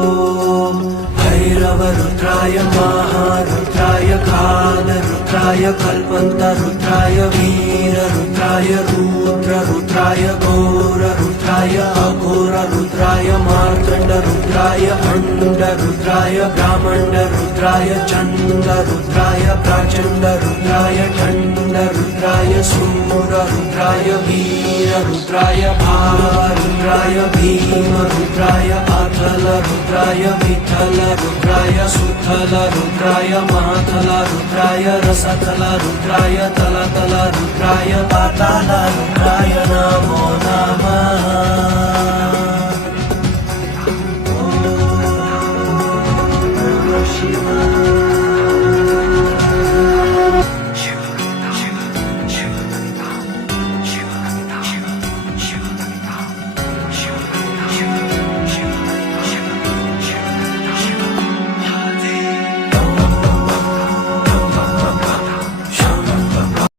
ॐ भैरवरुद्राय महारुद्राय कालरुद्राय कल्पन्तरुद्राय वीररुद्राय रुद्ररुद्राय घोररुद्राय अघोररुद्राय मार्तण्डरुद्राय अण्डरुद्राय ब्राह्मण्डरुद्राय चण्डरुद्राय प्राचण्डरुद्राय खण्डरुद्राय सूररुद्राय वीररुद्राय भारुद्राय भीमरुद्राय अथलरुद्राय विठलरुद्राय सुथलरुद्राय महाथलरुद्राय रसथलरुद्राय तलतलरुद्राय पातालरुद्राय नमो नमः।